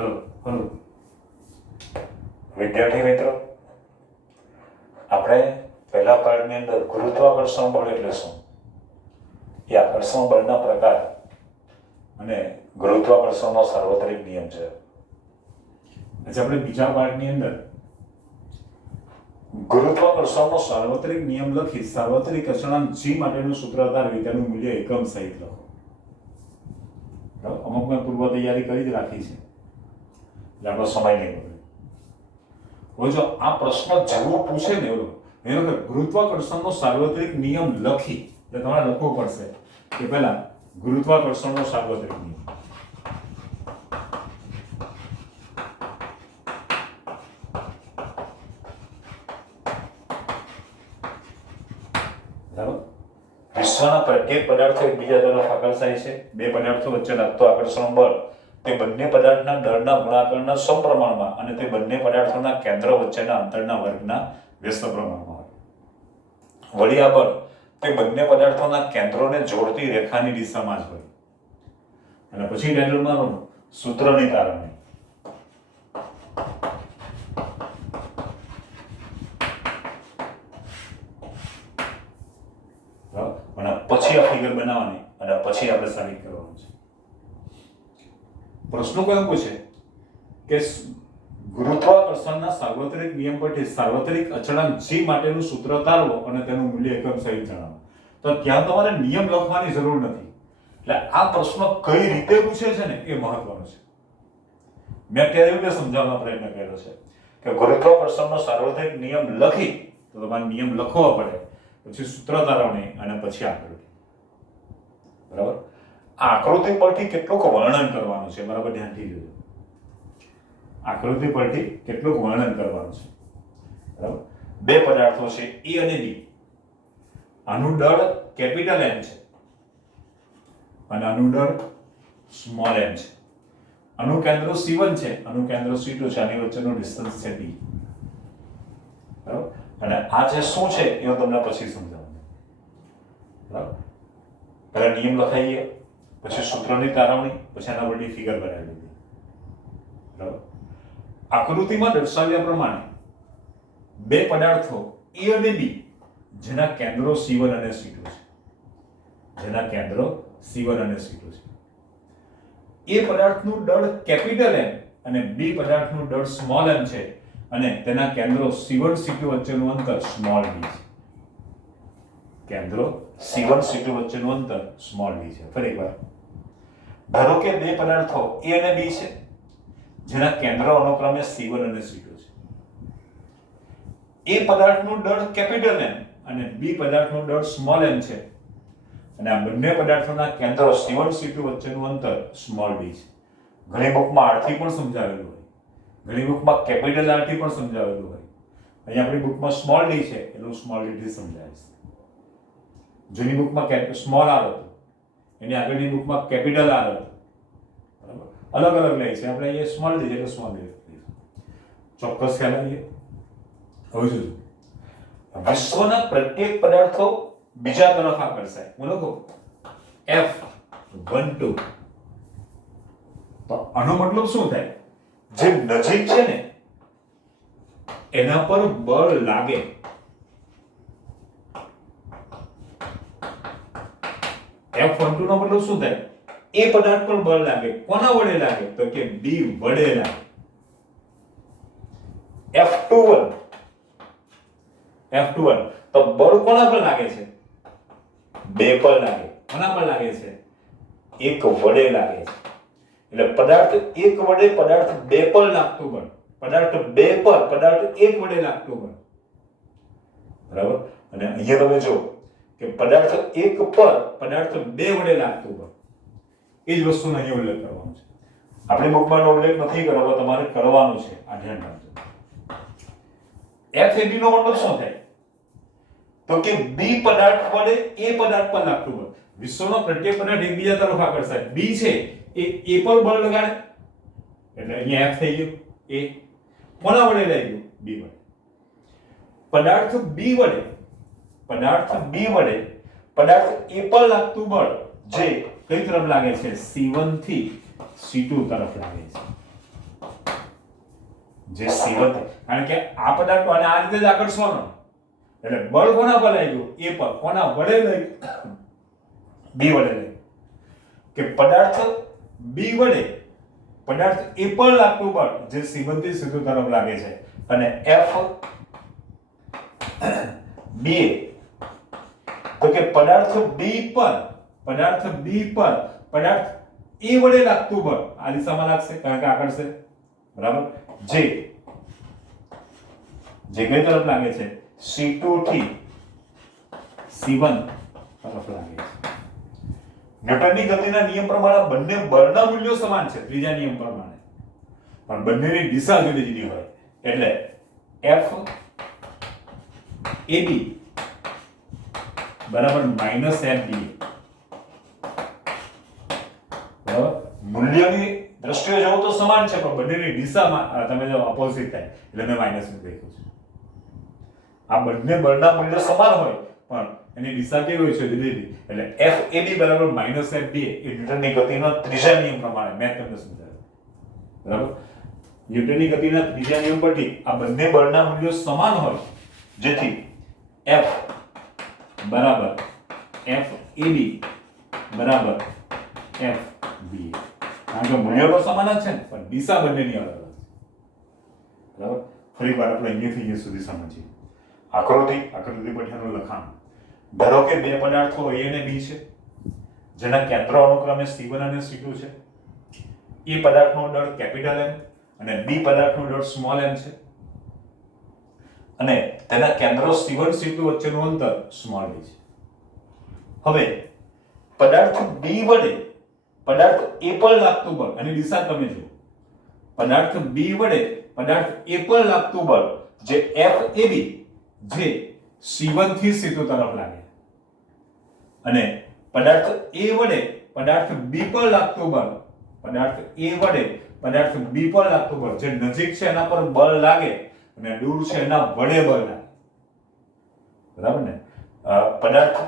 Hello hello વિદ્યાર્થી મિત્રો, આપણે પહેલા પાઠની અંદર ગુરુત્વાકર્ષણ બળ એટલે શું, એ આકર્ષણ બળના પ્રકાર અને ગુરુત્વાકર્ષણનો સાર્વત્રિક નિયમ છે. આજે આપણે બીજા પાઠની અંદર ગુરુત્વાકર્ષણનો સાર્વત્રિક નિયમ લખી સાર્વત્રિક અચળાંક g માટેનું સૂત્ર તારવી તેનું મૂલ્ય એકમ સહિત લખો. અમુક મેં પૂર્વ તૈયારી કરી જ રાખી છે એટલે આપણો સમય નહીં બગડે. હવે જો આ પ્રશ્ન જેવું પૂછે ને એનો કે ગુરુત્વાકર્ષણનો સાર્વત્રિક નિયમ લખી એટલે તમારે લખવું પડશે કે પહેલા ગુરુત્વાકર્ષણનો સાર્વત્રિક નિયમ. વિશ્વના પ્રત્યેક પદાર્થો એકબીજા તરફ આકર્ષાય છે. બે પદાર્થો વચ્ચે લાગતું આકર્ષણ બળ તે બંને પદાર્થના દળના ગુણાકારના સમપ્રમાણમાં અને તે બંને પદાર્થોના કેન્દ્ર વચ્ચેના અંતરના વર્ગના વ્યસ્ત પ્રમાણમાં હોય. વળી આ બળ તે બંને પદાર્થોના કેન્દ્રોને જોડતી રેખાની દિશામાં જ હોય. અને પછી ડેન્ડલમાં સૂત્રની તારવણી. અને પછી આ ફિગર બનાવવાની અને પછી આપણે સાબિત કરવાનું છે. પ્રશ્નો કયો પૂછે કે ગુરુત્વાકર્ષણના સાર્વત્રિક નિયમ પરથી સાર્વત્રિક અચળાંક g માટેનું સૂત્ર તારવો અને તેનું મૂલ્ય એકમ સહિત જણાવો. તો ત્યાં તમારે નિયમ લખવાની જરૂર નથી. એટલે આ પ્રશ્ન કઈ રીતે પૂછે છે ને એ મહત્વનું છે. મેં અત્યારે એવું સમજાવવાનો પ્રયત્ન કર્યો છે કે ગુરુત્વાકર્ષણનો સાર્વત્રિક નિયમ લખી તો તમારે નિયમ લખવો પડે, પછી સૂત્ર તારવણી અને પછી આકૃતિ. બરાબર. આ આકૃતિ પરથી કેટલુંક વર્ણન કરવાનું છે, બરાબર, ધ્યાનથી જોજો. આકૃતિ પરથી કેટલુંક વર્ણન કરવાનું છે, બરાબર. બે પદાર્થો છે એ અને બી. આનું દળ કેપિટલ M છે અને આનું દળ સ્મોલ m છે. આનું કેન્દ્ર C1 છે, આનું કેન્દ્ર C2 છે, આની વચ્ચેનો ડિસ્ટન્સ છે d. બરાબર. અને આ જે શું છે એ હું તમને પછી સમજાવું. બરાબર. પહેલા નિયમ લખાઈએ, પછી સૂત્રની તારવણી, પછી આના પરથી ફિગર બનાવી દીધી. બરાબર. આકૃતિમાં દર્શાવ્યા પ્રમાણે બે પદાર્થો A અને B જેના કેન્દ્રો C1 અને C2 છે, જેના કેન્દ્રો C1 અને C2 છે. A પદાર્થનું દળ કેપિટલ M અને B પદાર્થનું દળ સ્મોલ m છે અને તેના કેન્દ્રો C1 C2 વચ્ચેનું અંતર સ્મોલ d છે. કેન્દ્રો C1 C2 વચ્ચેનું અંતર સ્મોલ d છે. ફરી એકવાર ધારો કે બે પદાર્થો A અને B છે જેના કેન્દ્રો અનુક્રમે C1 અને C2 છે. A પદાર્થનું દળ કેપિટલ M અને B પદાર્થનું દળ સ્મોલ m છે અને આ બંને પદાર્થોના કેન્દ્રો C1 C2 વચ્ચેનું અંતર સ્મોલ d છે. ઘણી બુકમાં આરથી પણ સમજાવેલું હોય, ઘણી બુકમાં કેપિટલ આરથી પણ સમજાવેલું હોય. અહીંયા આપણી બુકમાં સ્મોલ d છે એટલે સ્મોલ d થી સમજાવીશ. જૂની બુકમાં સ્મોલ r હતું, એની આગળની બુકમાં કેપિટલ r હતું. બરાબર, અલગ અલગ લે છે. આપણે અહીંયા સ્મોલ d એટલે સ્મોલ d. ચોક્કસ ખ્યાલ આવીએ. હવે જોજો, વિશ્વના પ્રત્યેક પદાર્થો બીજા તરફ આકર્ષાય. હું લખું F12. તો આનો મતલબ શું થાય? જે નજીક છે ને એના પર બળ લાગે. F12 નો મતલબ શું થાય? એ પદાર્થ પર બળ લાગે. કોના વડે લાગે? તો કે B વડે લાગે. F21 તો બળ કોના પર લાગે છે? બે પર લાગે. કોના પર લાગે છે? એક વડે લાગે છે. એટલે પદાર્થ એક વડે પદાર્થ બે પર લાગતું બળ, પદાર્થ બે પર પદાર્થ એક વડે લાગતું બળ. બરાબર. અને અહીંયા તમે જો કે પદાર્થ એક પર પદાર્થ બે વડે લાગતું બળ. એ જ વસ્તુનો અહીં ઉલ્લેખ કરવાનો છે. આપણી બુકમાં ઉલ્લેખ નથી કરવો, તમારે કરવાનું છે. આ ધ્યાન રાખજો. FAB નો મતલબ શું થાય? તો કે B પદાર્થ વડે A પદાર્થ પર લાગતું બળ. વિશ્વનો પ્રત્યેક પદાર્થ એકબીજા તરફ આકર્ષાય. B છે એ A પર બળ લગાડે એટલે અહીંયા F થઈ ગયું. A કોના વડે લાગ્યું? B વડે. પદાર્થ B વડે પદાર્થ A પર લાગતું બળ જે કઈ તરફ લાગે છે? C1 થી C2 તરફ લાગે છે. જે C1 કારણ કે આ પદાર્થ અને આ રીતે જ આકર્ષવાનો એટલે બળ કોના પર લાગ્યું એ પર કોના વડે લાગ્યું B વડે લાગ્યું કે પદાર્થ B વડે પદાર્થ A પર લાગતું બળ જે C1 થી C2 તરફ લાગે છે અને F B તો કે પદાર્થ B પર પદાર્થ A વડે લાગતું બળ આ દિશામાં લાગશે કારણ કે આકર્ષે બરાબર જે કઈ તરફ લાગે છે C2 થી C1 તરફ લાગે છે ન્યૂટનની ગતિના નિયમ પ્રમાણે બંને બળના મૂલ્યો સમાન છે ત્રીજા નિયમ પ્રમાણે પણ બંનેની દિશા જુદી જુદી હોય એટલે F AB બરાબર -FB બરાબર મૂલ્યની દ્રષ્ટિએ જોવો તો સમાન છે પણ બંનેની દિશામાં તમે જો ઓપોઝિટ થાય એટલે મેં માઈનસ લખ્યું છે આ બંને બળના મૂલ્ય સમાન હોય પણ એની દિશા કેવી હોય છે જુદી જુદી એટલે FAB બરાબર -FB એ ન્યૂટનની ગતિના ત્રીજા નિયમ પ્રમાણે મેં તમને સમજાવ્યું બરાબર ન્યૂટનની ગતિના ત્રીજા નિયમ પરથી આ બંને બળના મૂલ્યો સમાન હોય જેથી F બરાબર FAB બરાબર FB કારણ કે મૂલ્યો તો સમાન જ છે પણ દિશા બંનેની અલગ અલગ છે બરાબર ફરી વાર આપણે અહીંયાથી અહીંયા સુધી સમજીએ આકૃતિ પઠ્યાનું લખાણ ધારો કે બે પદાર્થો A અને B છે જેના કેન્દ્રો અનુક્રમે C1 અને C2 છે એ પદાર્થનો દળ કેપિટલ M અને B પદાર્થનો દળ સ્મોલ m છે અને તેના કેન્દ્રો C1 C2 વચ્ચેનું અંતર સ્મોલ d છે હવે પદાર્થ B વડે પદાર્થ A પર લાગતું બળ અને દિશા તમે જુઓ પદાર્થ B વડે પદાર્થ A પર લાગતું બળ જે FAB જે C1 થી C2 તરફ લાગે અને પદાર્થ A વડે પદાર્થ B પર લાગતું બળ પદાર્થ A વડે પદાર્થ B પર લાગતું બળ જે નજીક છે એના પર બળ લાગે અને દૂર છે એના વડે બળ લાગે બરાબર ને પદાર્થ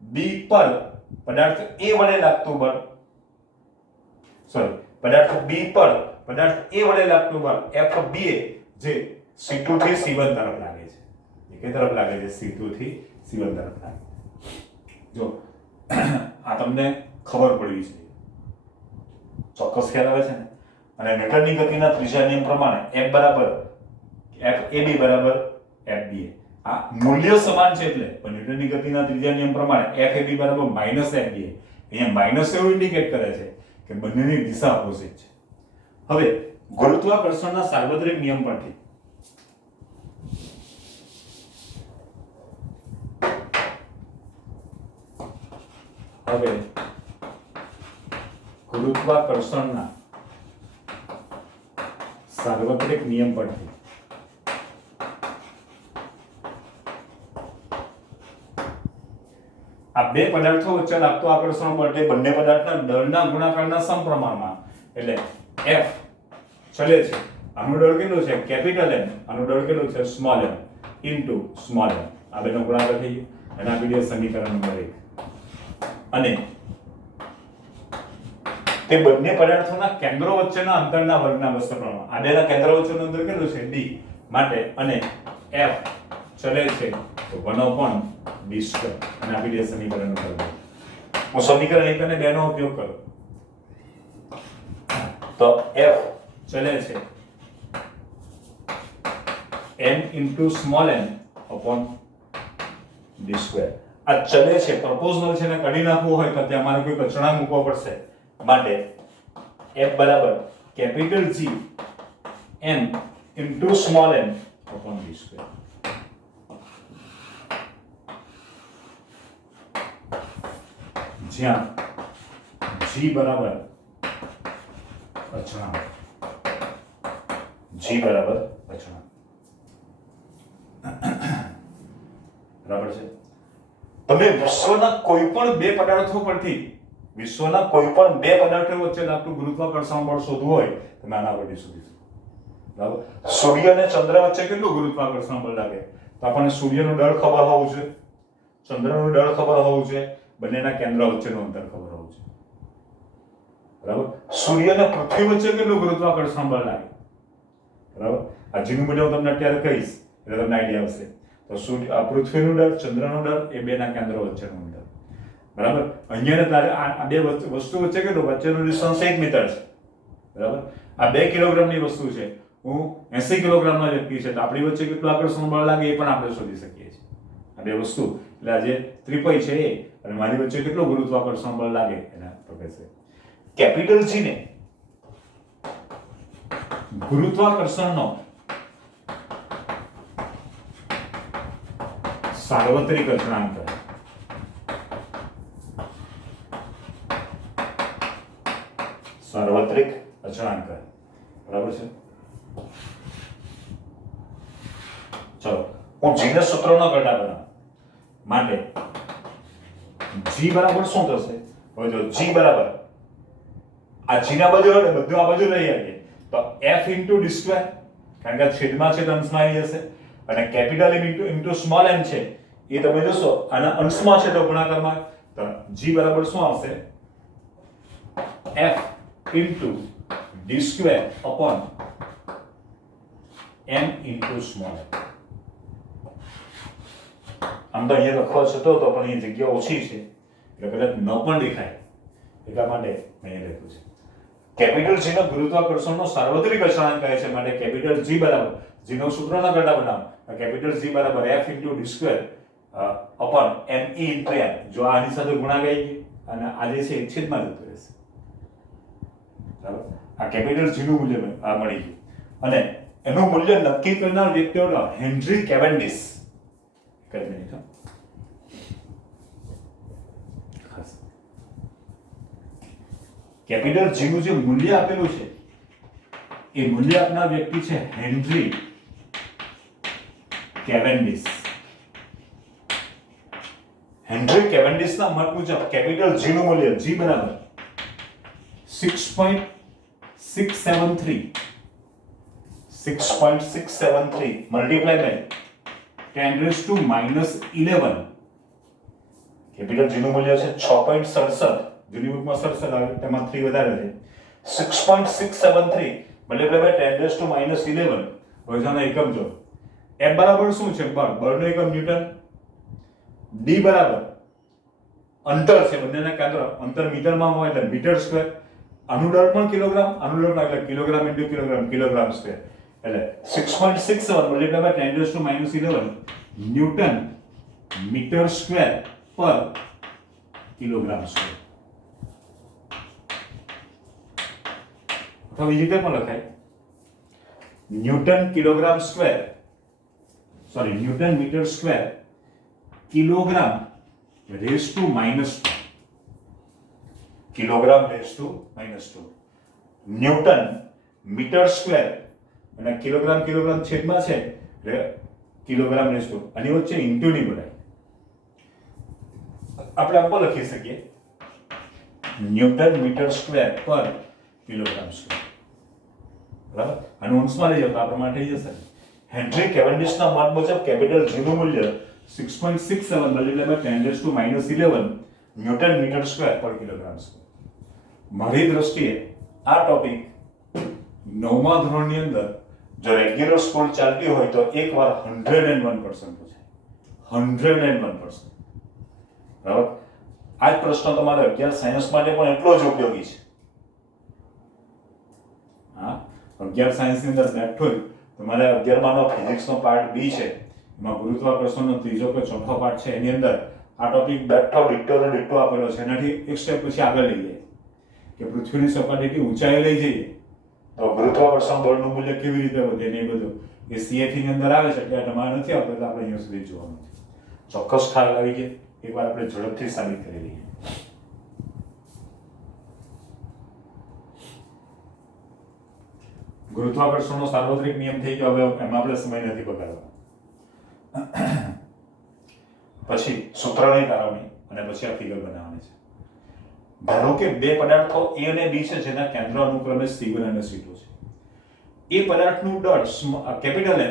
B પર પદાર્થ A વડે લાગતું બળ પદાર્થ B પર પદાર્થ A વડે લાગતું બળ FB જે C2 થી C1 તરફ લાગે છે એ કઈ તરફ લાગે છે C2 થી C1 તરફ લાગે જો આ તમને ખબર પડવી છે ચોક્કસ ખ્યાલ આવે છે ને અને ન્યૂટનની ગતિના ત્રીજા નિયમ પ્રમાણે F બરાબર FAB બરાબર FBA આ મૂલ્ય સમાન છે એટલે પણ ન્યૂટનની ગતિના ત્રીજા નિયમ પ્રમાણે FAB બરાબર -FBA અહીંયા માઈનસ એવું ઇન્ડિકેટ કરે છે કે બંનેની દિશા ઓપોઝિટ છે હવે ગુરુત્વાકર્ષણના સાર્વત્રિક નિયમ પરથી ગુરુત્વાકર્ષણના સાર્વત્રિક નિયમ પરથી આ બે પદાર્થો વચ્ચે લાગતું આકર્ષણ બળ તે બંને પદાર્થના દળના ગુણાકારના સમપ્રમાણમાં એટલે F ચલે છે આનું દળ કેટલું છે કેપિટલ M આનું દળ કેટલું છે small m into small m આ બેનો ગુણાકાર થઈ ગયો એના આપી દે સમીકરણ નંબર 1 અને તે બંને પદાર્થોના કેન્દ્રો વચ્ચેના અંતરના વર્ગના સમપ્રમાણ આ બેના કેન્દ્રો વચ્ચેનું અંતર કેટલું છે d માટે અને F ચલે છે તો 1/d² અને આપી દે સમીકરણ નંબર 2 હું સમીકરણ 1 અને 2 નો ઉપયોગ કરું તો F ચલે છે m into small m upon d². આ ચલે છે પ્રપોઝનલ છે ને કાઢી નાખવું હોય તો ત્યાં મારે કોઈ અચળાંક મૂકવો પડશે માટે F બરાબર capital G m into small m upon d². જ્યાં G બરાબર અચળાંક બરાબર છે તમે વિશ્વના કોઈ પણ બે પદાર્થો પરથી વિશ્વના કોઈ પણ બે પદાર્થો વચ્ચે લાગતું ગુરુત્વાકર્ષણ બળ શોધવું હોય તો આના પરથી શોધી શકો બરાબર સૂર્ય અને ચંદ્ર વચ્ચે કેટલું ગુરુત્વાકર્ષણ બળ લાગે તો આપણને સૂર્યનું દળ ખબર હોવું જોઈએ ચંદ્રનું દળ ખબર હોવું જોઈએ બંનેના કેન્દ્ર વચ્ચેનું અંતર ખબર હોવું જોઈએ બરાબર સૂર્ય અને પૃથ્વી વચ્ચે કેટલું ગુરુત્વાકર્ષણ બળ લાગે બરાબર. આ જીનું મૂલ્ય હું તમને અત્યારે કહીશ એટલે તમને આઈડિયા આવશે. તો પૃથ્વીનું દળ, ચંદ્રનું દળ એ બેના કેન્દ્રો વચ્ચેનું અંતર. બરાબર. અહીંયા તારે આ બે વસ્તુ વચ્ચે કેટલું વચ્ચેનું ડિસ્ટન્સ 1 મીટર છે. બરાબર. આ 2 કિલોગ્રામની વસ્તુ છે, હું 80 કિલોગ્રામનો વ્યક્તિ છે, તો આપણી વચ્ચે કેટલું આકર્ષણ બળ લાગે એ પણ આપણે શોધી શકીએ છીએ. આ બે વસ્તુ એટલે આ જે ત્રિપય છે એ અને મારી વચ્ચે કેટલું ગુરુત્વાકર્ષણ બળ લાગે એના તો કહેશે. કેપિટલ G ને ગુરુત્વાકર્ષણનો સાર્વત્રિક અચળાંક કહે. સાર્વત્રિક અચળાંક કહે. બરાબર છે. ચલો હું G ના સૂત્રનો ઘટા બનાવું માટે G બરાબર શું થશે? હવે જો G બરાબર આ G ના બાજુ એટલે બધું આ બાજુ લઈ આવીએ તો F * d², કારણ કે છેદમાં છે તો અંશમાં આવી જશે, અને capital M into small m છે એ તમે જોશો આના અંશમાં છે તો ગુણાકારમાં, તો G બરાબર શું આવશે? F * d² upon m into small m. આમ તો અહીંયા લખવા છતો તો પણ એ જગ્યા ઓછી છે એટલે કદાચ ન પણ દેખાય એટલા માટે અહીંયા લખ્યું છે. કેપિટલ G નો ગુરુત્વાકર્ષણનો સાર્વત્રિક અચળાંક કહે છે માટે કેપિટલ G બરાબર G નો સૂત્રના ઘટા બનાવો. કેપિટલ G બરાબર F * d² upon m e into m. જો આની સાથે ગુણાકાર ગઈ અને આ જે છે છેદમાં જતું રહેશે. બરાબર. આ કેપિટલ G નું મૂલ્ય આ મળી ગયું અને એનું મૂલ્ય નક્કી કરનાર વ્યક્તિઓનો હેનરી કેવેન્ડિશ. કઈ મિનિટ ખાસ કેપિટલ G નું જે મૂલ્ય આપેલું છે એ મૂલ્ય આપનાર વ્યક્તિ છે હેનરી કેવેન્ડિશ. હેનરી કેવેન્ડિશ ના મત મુજબ કેપિટલ G નું મૂલ્ય G બરાબર 6.673 મલ્ટીપ્લાય બાય 10⁻⁻11. કેપિટલ G નું મૂલ્ય છે 6.67, જૂની બુકમાં 67 આવે તેમાં 3 વધારે છે. 6.673 મલ્ટીપ્લાય બાય 10⁻11. વજનનો એકમ જો F બરાબર શું છે? બળ. બળનો એકમ ન્યૂટન. D બરાબર અંતર છે બંનેના કેન્દ્ર, અંતર મીટરમાં હોય એટલે મીટર સ્ક્વેર. આનું દળ પણ કિલોગ્રામ, આનું દળ એટલે kilogram into kilogram, kilogram square. એટલે 6.67 multiply by 10⁻11 newton metre square પર કિલોગ્રામ સ્ક્વેર. અથવા બીજી રીતે પણ લખાય newton kilogram square, sorry newton metre square kilogram raise to -2, kilogram raise to -2. Newton metre square અને કિલોગ્રામ કિલોગ્રામ છેદમાં છે એટલે કિલોગ્રામ રેઝ ટુ, આની વચ્ચે ઇન્ટુ ની બનાય આપણે આમ પણ લખી શકીએ ન્યૂટન મીટર સ્ક્વેર પર કિલોગ્રામ સ્ક્વેર. બરાબર. આનું અંશમાં લઈ જાવ તો આ પ્રમાણે થઈ જશે. હેનરી કેવેન્ડિશ ના મત મુજબ કેપિટલ G નું મૂલ્ય 6.67 multiply by 10⁻11 newton metre square પર કિલોગ્રામ સ્ક્વેર. મારી દ્રષ્ટિએ આ ટોપિક 9મા ધોરણની અંદર જો રેગ્યુલર સ્કૂલ ચાલતી હોય તો એકવાર 101% પૂછાય. 101%. બરાબર. આ જ પ્રશ્ન તમારે 11 સાયન્સ માટે પણ એટલો જ ઉપયોગી છે. હા, 11 સાયન્સની અંદર બેઠો તમારે 11માનો ફિઝિક્સનો પાર્ટ B છે, એમાં ગુરુત્વાકર્ષણનો ત્રીજો કે ચોથો પાર્ટ છે, એની અંદર આ ટોપિક બેઠો ડિટ્ટો આપેલો છે. એનાથી એક સ્ટેપ પછી આગળ લઈ જાય કે પૃથ્વીની સપાટીથી ઊંચાઈ લઈ જઈએ તો ગુરુત્વાકર્ષણ બળનું મૂલ્ય કેવી રીતે વધે ને એ બધું એ CFE ની અંદર આવે છે. એટલે તમારે નથી આવતો એટલે આપણે અહીંયા સુધી જોવાનું છે. ચોક્કસ ખ્યાલ આવી જાય એકવાર આપણે ઝડપથી સાબિત કરી લઈએ. ગુરુત્વાકર્ષણનો સાર્વત્રિક નિયમ થઈ ગયો. હવે એમાં આપણે સમય નથી બગાડવાનો. પછી સૂત્રની તારવણી અને પછી આ ફિગર બનાવવાની છે. ધારો કે બે પદાર્થો A અને B છે જેના કેન્દ્ર અનુક્રમે C1 અને C2 છે. A પદાર્થનું દળ કેપિટલ M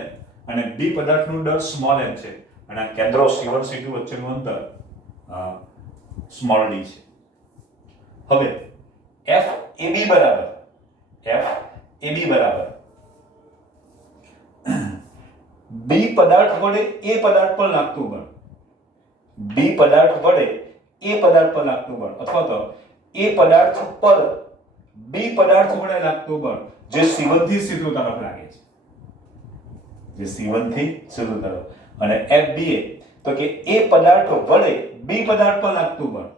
અને B પદાર્થનું દળ સ્મોલ m છે અને આ કેન્દ્રો C1 C2 વચ્ચેનું અંતર સ્મોલ d છે. હવે FAB બરાબર બી પદાર્થ વડે એ પદાર્થ પર લાગતું બળ, બી પદાર્થ વડે એ પદાર્થ પર લાગતું બળ, અથવા તો એ પદાર્થ પર બી પદાર્થ વડે લાગતું બળ જે C1 થી C2 તરફ લાગે છે, જે C1 થી C2 તરફ. અને FBA તો કે એ પદાર્થ વડે બી પદાર્થ પર લાગતું બળ,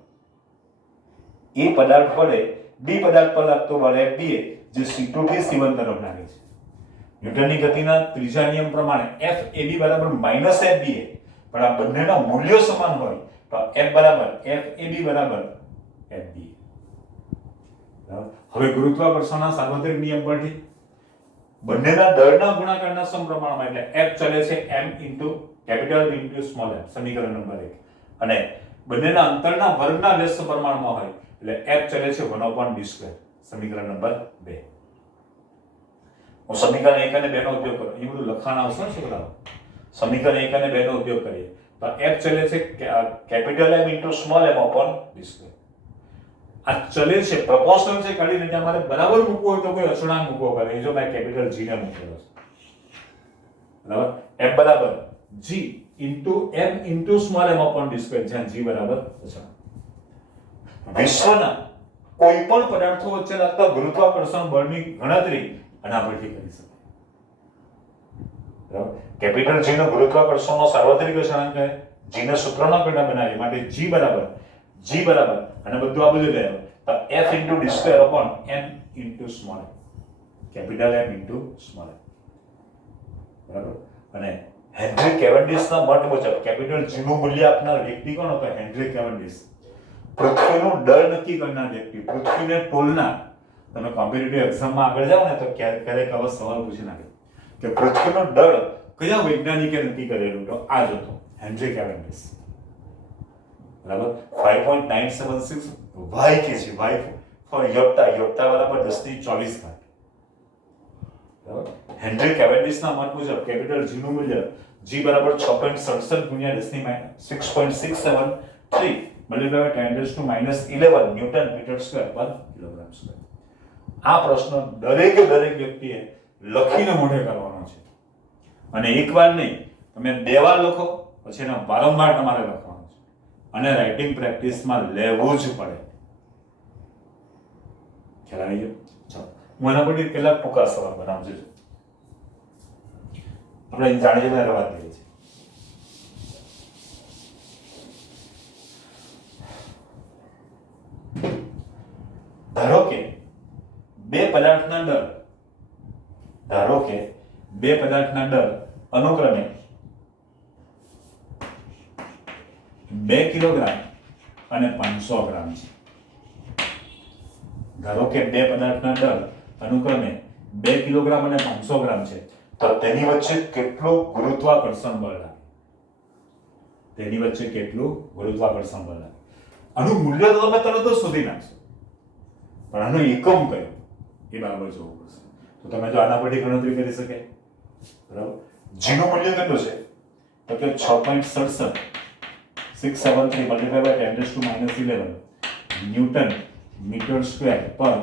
એ પદાર્થ વડે બી પદાર્થ પર લાગતું બળ FBA જે C2 થી C1 તરફ લાગે છે. ન્યૂટનની ગતિના ત્રીજા નિયમ પ્રમાણે FAB બરાબર માઈનસ FBA, પણ આ બંનેના મૂલ્યો સમાન હોય તો F બરાબર FAB બરાબર FBA. હવે ગુરુત્વાકર્ષણના સાર્વત્રિક નિયમ પરથી બંનેના દળના ગુણાકારના સમપ્રમાણમાં, એટલે F ચલે છે m into capital into small m, સમીકરણ નંબર 1, અને બંનેના અંતરના વર્ગના વ્યસ્ત પ્રમાણમાં હોય એટલે F ચલે છે 1/d², સમીકરણ નંબર 2. હું સમીકરણ 1 અને 2 નો ઉપયોગ કરું, એ બધું લખાણ આવશે ને છોકરાઓ. સમીકરણ 1 અને 2 નો ઉપયોગ કરીએ તો F ચલે છે capital M into small m upon d². આ ચલે છે, પ્રપોર્શનલ છે, કાઢીને ત્યાં મારે બરાબર મૂકવો હોય તો કોઈ અચળાંક મૂકવો પડે. જો મેં કેપિટલ G ને મૂકેલો છે, બરાબર, F બરાબર G into M into small m upon d², જ્યાં G બરાબર અચળાંક. વિશ્વના કોઈ પણ પદાર્થો વચ્ચે લાગતા ગુરુત્વાકર્ષણ બળની ગણતરી આના પરથી કરી શકાય. બરાબર, કેપિટલ G નો ગુરુત્વાકર્ષણનો સાર્વત્રિક અચળાંક છે. G ને સૂત્રના પેટા બનાવીએ માટે G બરાબર અને બધું આ બધું લેવું તો F into d² upon M into small m, capital M into small m. બરાબર, અને હેનરી કેવન્ડિશના મત મુજબ કેપિટલ G નું મૂલ્ય આપનાર વ્યક્તિ કોણ હતો? હેનરી કેવન્ડિશ. પૃથ્વીનું દળ નક્કી કરનાર વ્યક્તિ, પૃથ્વીને તોલનાર. તમે કોમ્પિટિટિવ એક્ઝામમાં આગળ જાઓ ને તો ક્યારેક આવા સવાલ પૂછી નાખે કે પૃથ્વીનું દળ કયા વૈજ્ઞાનિકે નક્કી કરેલું? તો આ જ હતો, હેનરી કેવન્ડિશ. બરાબર, 5.976 y કે છે, y ફોર યોપ્ટા બરાબર 10⁻². બરાબર, હેનરી કેવન્ડિશના મત મુજબ કેપિટલ G નું મૂલ્ય G બરાબર 6.67 ગુણ્યા 10⁻6.673 મલ્ટીપ્લાય 10⁻11 ન્યૂટન મીટર સ્ક્વેર પર કિલોગ્રામ સ્ક્વેર. આ પ્રશ્ન દરેક વ્યક્તિએ લખીને મોઢે કરવાનો છે, અને એકવાર નહીં, તમે 2 વાર લખો, પછી એના વારંવાર તમારે લખવાનું છે, અને રાઇટિંગ પ્રેક્ટિસમાં લેવું જ પડે. ખ્યાલ આવી ગયો? ચાલો, હું એના પરથી કેટલાક ટૂંકા સવાલ બનાવું છું, આપણે જાણી જઈને રવા દઈએ છીએ. ધારો કે બે પદાર્થના દળ અનુક્રમે 2 કિલોગ્રામ અને 500 ગ્રામ છે. ધારો કે બે પદાર્થના દળ અનુક્રમે 2 કિલોગ્રામ અને 500 ગ્રામ છે, તો તેની વચ્ચે કેટલું ગુરુત્વાકર્ષણ બળ લાગે? તેની વચ્ચે કેટલું ગુરુત્વાકર્ષણ બળ લાગે? આનું મૂલ્ય તો તમે તરત જ શોધી નાખશો, પણ આનો એકમ કયો એ બરાબર જોવું પડશે. તો તમે જો આના પરથી ગણતરી કરી શકે, બરાબર. G નું મૂલ્ય કેટલું છે? તો કે 6.673 multiply by 10⁻11 newton metre square પર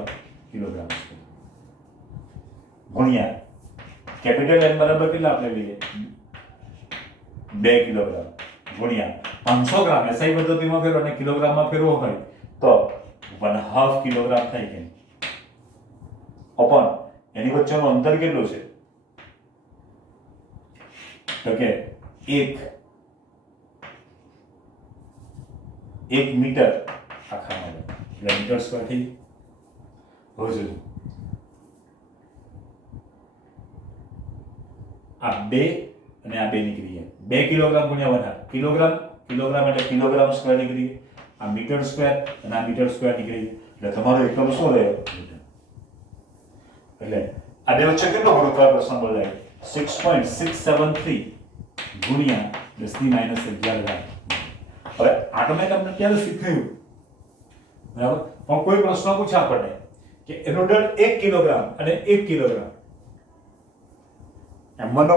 કિલોગ્રામ સ્ક્વેર ગુણ્યા કેપિટલ M બરાબર કેટલા આપણે લઈએ? 2 કિલોગ્રામ ગુણ્યા 500 ગ્રામ. SI પદ્ધતિમાં ફેરવો અને કિલોગ્રામમાં ફેરવો હોય તો 1/2 કિલોગ્રામ થાય કે અપોન એની વચ્ચેનું અંતર કેટલું છે? તો કે 1 મીટર આખા માટે, એટલે મીટર સ્ક્વેર થી હોજો. આ 2 અને આ 2 નીકળી ગયા. 2 કિલોગ્રામ ગુણ્યા 1/2 કિલોગ્રામ એટલે કિલોગ્રામ સ્ક્વેર નીકળી ગયું. આ મીટર સ્ક્વેર અને આ મીટર સ્ક્વેર નીકળી ગયું. એટલે તમારો એકમ શું રહ્યો? એટલે આ બે વચ્ચે કેટલો ગુરુત્વાકર્ષણ બળ લાગે? 6.673 ગુણ્યા 10⁻11 ગ્રામ. હવે આ તો મેં તમને ક્યારે શીખવ્યું, બરાબર, પણ કોઈ પ્રશ્ન પૂછે આપણને કે એનો દળ 1 કિલોગ્રામ અને 1 કિલોગ્રામ, એમનો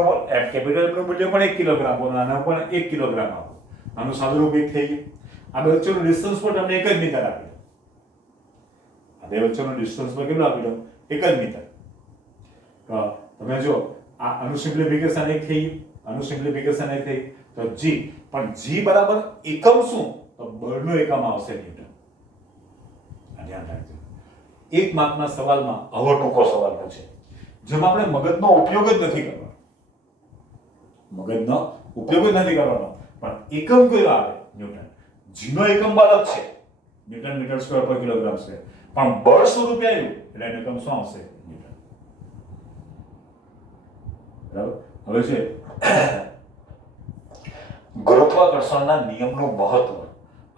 કેપિટલ નું મૂલ્ય પણ 1 કિલોગ્રામ, આનો પણ 1 કિલોગ્રામ આપો, આનું સાદુરૂપ 1 થઈ ગયું. આ બે વચ્ચેનું ડિસ્ટન્સ પણ તમને 1 જ મીટર આપી દો. આ બે વચ્ચેનું ડિસ્ટન્સ પણ કેટલું આપી દો? 1 જ મીટર. તો તમે જો આનું સિમ્પ્લિફિકેશન 1 થઈ ગયું, આનું સિમ્પ્લિફિકેશન એ થઈ તો g, પણ g બરાબર એકમ શું? તો બળનો એકમ આવશે ન્યૂટન. આ ધ્યાન રાખજો. એક માર્કના સવાલમાં આવો ટૂંકો સવાલ પૂછે જેમાં આપણે મગજનો ઉપયોગ જ નથી કરવાનો, મગજનો ઉપયોગ જ નથી કરવાનો, પણ એકમ કયો આવે? ન્યૂટન. g નો એકમ બળ છે ન્યૂટન મીટર સ્ક્વેર પર કિલોગ્રામ સ્ક્વેર, પણ બળ સ્વરૂપે આવ્યું એટલે એનો એકમ શું આવશે? ન્યૂટન. બરાબર. હવે છે ગુરુત્વાકર્ષણના નિયમનું મહત્વ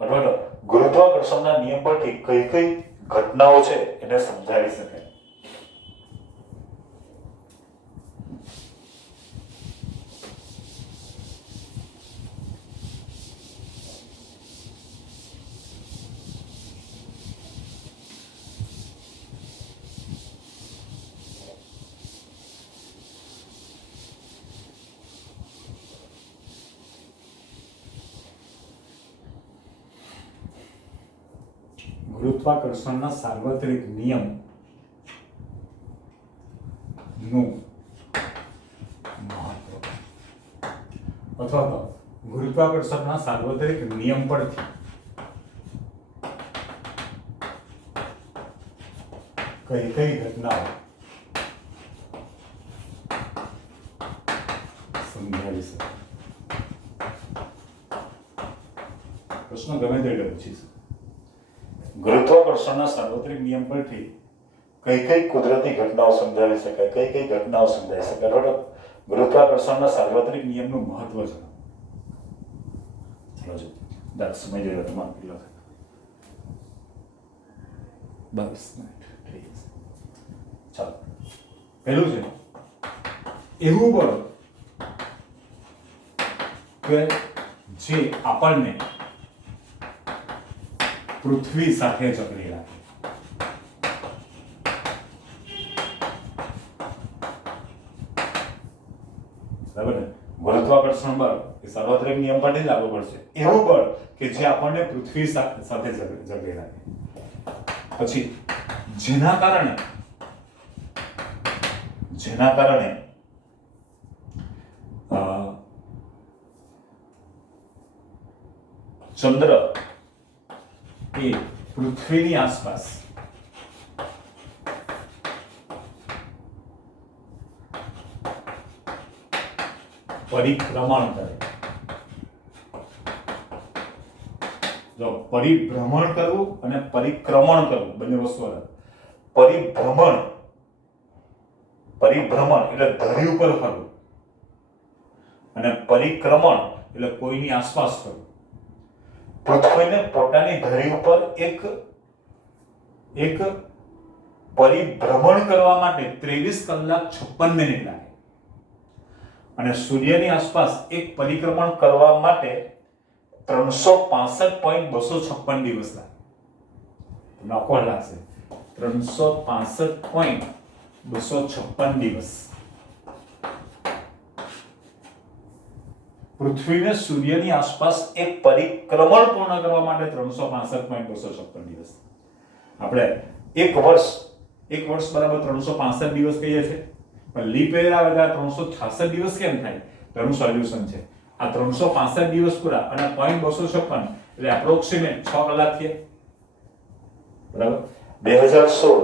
અથવા તો ગુરુત્વાકર્ષણના નિયમ પરથી કઈ કઈ ઘટનાઓ છે એને સમજાવી શકાય. ગુરુત્વાકર્ષણના સાર્વત્રિક નિયમ નું મહત્વ અથવા તો ગુરુત્વાકર્ષણના સાર્વત્રિક નિયમ પરથી કઈ કઈ ઘટનાઓ સમજાવી શકે. પ્રશ્ન ગમે તે પૂછી શકે. ગુરુત્વાકર્ષણના સાર્વત્રિક નિયમ પરથી કઈ કઈ કુદરતી ઘટનાઓ સમજાવી શકાય, કઈ કઈ ઘટનાઓ સમજાવી શકાય અથવા તો ગુરુત્વાકર્ષણના સાર્વત્રિક નિયમનું મહત્વ છે. ચલો જો દાદ સમય જોયો તમારો કેટલો થાય? 22 મિનિટ થઈ જશે. ચાલો, પહેલું છે એવું બળ કે જે આપણને પૃથ્વી સાથે જકડી રાખે. બરાબર ને? ગુરુત્વાકર્ષણ બળ એ સાર્વત્રિક નિયમ પરથી જ લાગુ પડશે. એવું બળ કે જે આપણને પૃથ્વી સાથે જકડી રાખે. પછી જેના કારણે ચંદ્ર એ પૃથ્વીની આસપાસ પરિભ્રમણ કરે. જો પરિભ્રમણ કરવું અને પરિક્રમણ કરવું બંને વસ્તુ અલગ. પરિભ્રમણ એટલે ધરી ઉપર ફરવું અને પરિક્રમણ એટલે કોઈની આસપાસ ફરવું. પૃથ્વીને પોતાની ધરી ઉપર એક પરિભ્રમણ કરવા માટે 23 કલાક 56 મિનિટ લાગે અને સૂર્યની આસપાસ એક પરિક્રમણ કરવા માટે 365.256 દિવસ લાગે. નોકો લાગશે 365.256 દિવસ. પૃથ્વીને સૂર્યની આસપાસ એક પરિક્રમણ પૂર્ણ કરવા માટે 365.256 દિવસ. આપણે એક વર્ષ બરાબર 365 દિવસ કહીએ છીએ, પણ લીપ યર આવે ત્યારે 366 દિવસ કેમ થાય? તેનું સોલ્યુશન છે આ 365 દિવસ પૂરા અને 0.256 એટલે એપ્રોક્સિમેટ 6 કલાક થયા. બરાબર. 2016,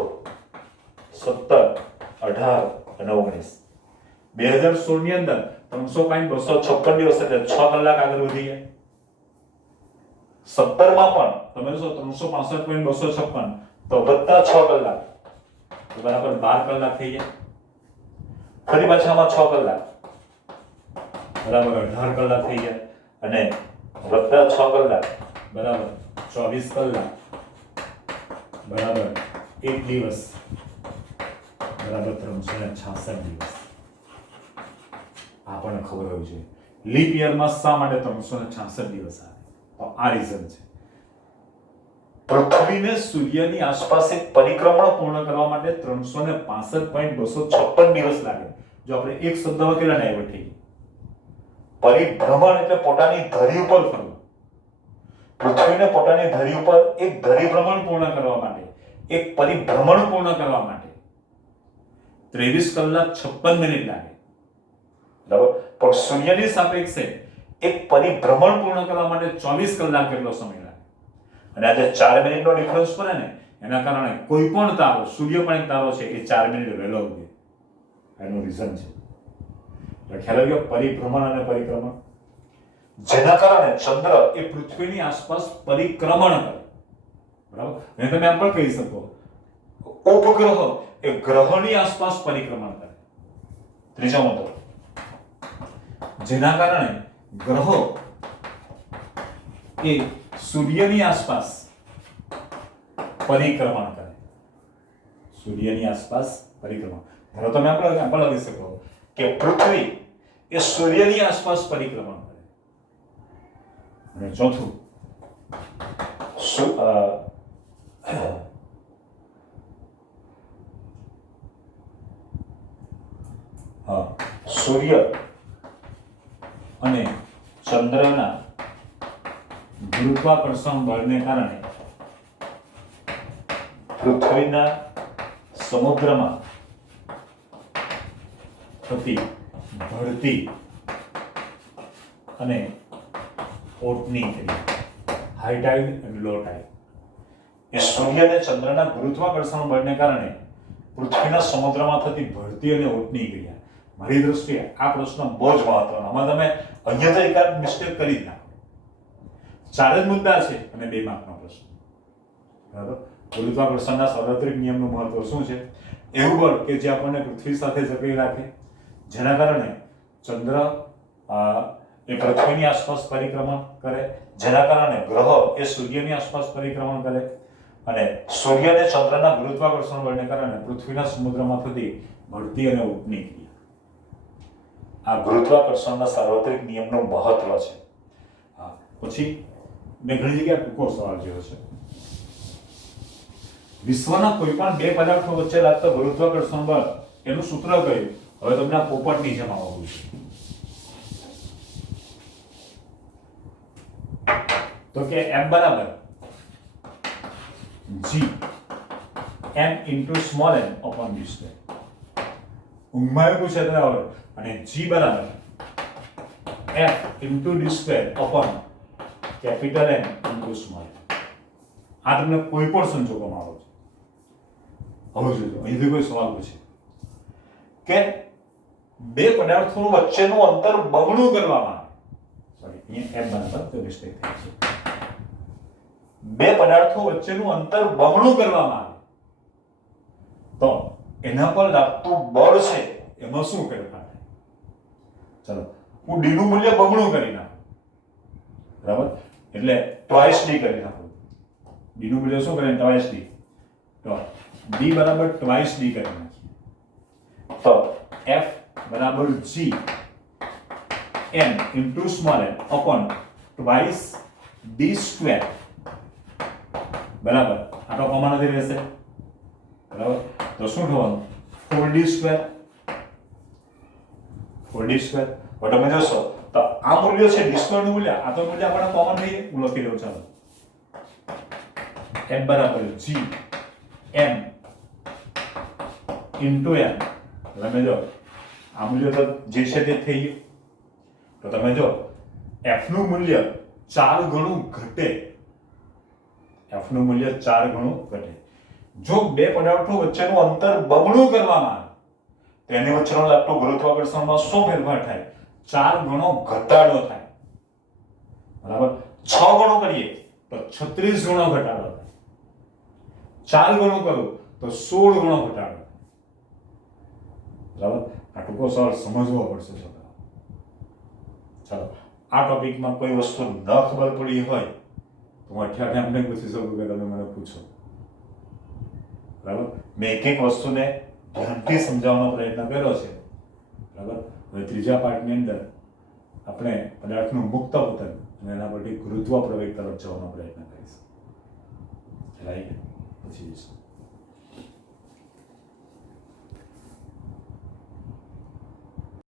17, 18 અને 19 2016 ની અંદર 300.256 દિવસ એટલે 6 કલાક આગળ વધી ગયા. 17 માં પણ તમે જો 365.256 તો વત્તા 6 કલાક બરાબર 12 કલાક થઈ ગયા. ફરી પાછામાં 6 કલાક બરાબર 18 કલાક થઈ ગયા અને વત્તા 6 કલાક બરાબર 24 કલાક બરાબર 1 દિવસ બરાબર 366 દિવસ. આપણને ખબર હોવી જોઈએ લીપ યરમાં શા માટે 366 દિવસ આવે. તો આ રીઝન છે. પૃથ્વીને સૂર્યની આસપાસ એક પરિક્રમણ પૂર્ણ કરવા માટે 365.256 દિવસ લાગે. જો આપણે એક શબ્દમાં કેટલા ડાયવર્ટ થઈ ગઈ? પરિભ્રમણ એટલે પોતાની ધરી ઉપર ફરવું. પૃથ્વીને પોતાની ધરી ઉપર એક ધરીભ્રમણ પૂર્ણ કરવા માટે, એક પરિભ્રમણ પૂર્ણ કરવા માટે 23 કલાક 56 મિનિટ લાગે. બરાબર. પણ સૂર્યની સાપેક્ષે એક પરિભ્રમણ પૂર્ણ કરવા માટે 24 કલાક જેટલો સમય લાગે. અને આ જે 4 મિનિટનો ડિફરન્સ પડે ને એના કારણે કોઈ પણ તારો, સૂર્ય પણ એક તારો છે, એ 4 મિનિટ વહેલો ઉગે. એનું રીઝન છે. એટલે ખ્યાલ આવ્યો પરિભ્રમણ અને પરિક્રમણ. જેના કારણે ચંદ્ર એ પૃથ્વીની આસપાસ પરિક્રમણ કરે. બરાબર. અને તમે એમ પણ કહી શકો ઉપગ્રહ એ ગ્રહની આસપાસ પરિક્રમણ કરે. ત્રીજો મુદ્દો, જેના કારણે ગ્રહો એ સૂર્યની આસપાસ પરિક્રમણ કરે. સૂર્યની આસપાસ પરિક્રમણ. ધારો તમે આપણે લખી શકો કે પૃથ્વી એ સૂર્યની આસપાસ પરિક્રમણ કરે. અને ચોથું, સૂર્ય અને ચંદ્રના ગુરુત્વાકર્ષણ બળને કારણે પૃથ્વીના સમુદ્રમાં થતી ભરતી અને ઓટની ક્રિયા, હાઈ ટાઈડ અને લો ટાઈડ, એ સૂર્ય અને ચંદ્રના ગુરુત્વાકર્ષણ બળને કારણે પૃથ્વીના સમુદ્રમાં થતી ભરતી અને ઓટની ક્રિયા. મારી દ્રષ્ટિએ આ પ્રશ્ન બહુ જ મહત્વનો. આમાં તમે અહીંયા તો એકાદ મિસ્ટેક કરી જ નાખો. 4 જ મુદ્દા છે અને 2 માર્કનો પ્રશ્ન. બરાબર. ગુરુત્વાકર્ષણના સાર્વત્રિક નિયમનું મહત્વ શું છે? એવું બળ કે જે આપણને પૃથ્વી સાથે જકડી રાખે, જેના કારણે ચંદ્ર એ પૃથ્વીની આસપાસ પરિક્રમણ કરે, જેના કારણે ગ્રહ એ સૂર્યની આસપાસ પરિક્રમણ કરે, અને સૂર્ય અને ચંદ્રના ગુરુત્વાકર્ષણ બળને કારણે પૃથ્વીના સમુદ્રમાં થતી ભરતી અને ઓટની ક્રિયા. આ ગુરુત્વાકર્ષણના સાર્વત્રિક નિયમનું મહત્વ છે. પછી મેં ઘણી જગ્યાએ ટૂંકો સવાલ જોયો છે. વિશ્વના કોઈ પણ 2 પદાર્થો વચ્ચે લાગતા ગુરુત્વાકર્ષણ બળ એનું સૂત્ર કયું? હવે તમને આ પોપટની જેમ આવવું છે. તો કે F બરાબર G m into small m upon d square. ઊંઘમાં એવું છે બરાબર. અને G બરાબર F into d square upon capital M into small m. આ તમને કોઈ પણ સંજોગોમાં આવે છે. હવે જોજો, અહીંથી કોઈ સવાલ પૂછે કે 2 પદાર્થો વચ્ચેનું અંતર બમણું કરવામાં આવે. સોરી, અહીંયા m બરાબર તો મિસ્ટેક થઈ છે. 2 પદાર્થો વચ્ચેનું અંતર બમણું કરવામાં આવે તો એના પર લાગતું બળ છે એમાં શું ફેરફાર થાય? ચલો, હું d નું મૂલ્ય બમણું કરી નાખું. બરાબર. એટલે ટ્વાઇસ d કરી નાખું. d નું મૂલ્ય શું કરે? Twice d. તો d બરાબર ટ્વાઇસ d કરી નાખીએ તો f બરાબર g m into small m upon twice d square. બરાબર. આ તો કોમન નથી રહેશે. બરાબર. તો શું થવાનું? 4d square. 4d square. હવે તમે જોશો તો આ મૂલ્ય છે d સ્ક્વેર નું મૂલ્ય, આ તો મૂલ્ય આપણે કોમન થઈ ગયું. હું લખી દઉં. ચાલો, f બરાબર g m into m. તમે જો આ મૂલ્ય તો જે છે તે થઈ ગયું. તો તમે જો f નું મૂલ્ય 4 ગણું ઘટે. f નું મૂલ્ય 4 ગણું ઘટે. જો 2 પદાર્થો વચ્ચેનું અંતર બમણું કરવામાં આવે તો એની વચ્ચેનો લાગતો ગુરુત્વાકર્ષણમાં શું ફેરફાર થાય? 4 ગણો ઘટાડો થાય. બરાબર. 6 ગણો કરીએ તો 36 ગણો ઘટાડો થાય. 4 ગણો કરું તો 16 ગણો ઘટાડો થાય. બરાબર. આ ટૂંકો સવાલ સમજવો પડશે છોકરાઓ. ચાલો, આ ટોપિકમાં કોઈ વસ્તુ ન ખબર પડી હોય તો હું અઠ્યાને અમને પૂછી શકું કે તમે મને પૂછો. બરાબર. મેં એક વસ્તુને ધ્યાનથી સમજાવવાનો પ્રયત્ન કર્યો છે. બરાબર. હવે ત્રીજા પાઠની અંદર આપણે પદાર્થનું મુક્ત પતન અને એના પરથી ગુરુત્વ પ્રવેગ તરફ જવાનો પ્રયત્ન કરીશું. રાઈટ. પછી